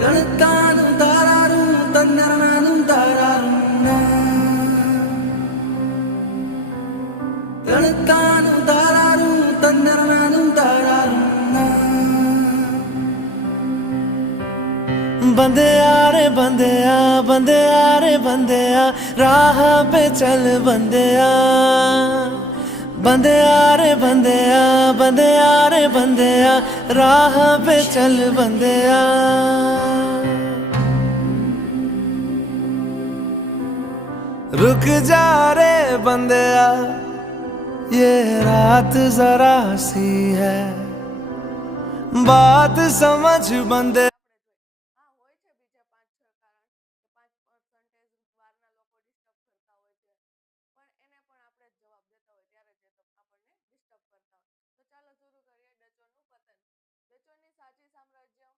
തണുത്താനും താരാറും തന്നറനാനും താരാറും തണുത്താനും താരാറും തന്നറനാനും താരാറും बंदे यारे बंदे आ बंदे यारे बंदे आ राह पे चल बंदे आ बंदे यारे बंदे आ बंदे यारे बंदे आ राह पे चल बंदे आ रुक जा रे बंदे आ ये रात जरा सी है बात समझ बंदे। હા હોય છે બીજા 5-6 કારણ કે 5% બહારના લોકો ડિસ્ટર્બ કરતા હોય છે પણ એને પણ આપણે જ જવાબ દેતા હોય ત્યારે જ એ તો આપણને ડિસ્ટર્બ કરતા હોય. તો ચાલો શરૂ કરીએ ડચોનનું પતન. ડચોની સાચી સામ્રાજ્ય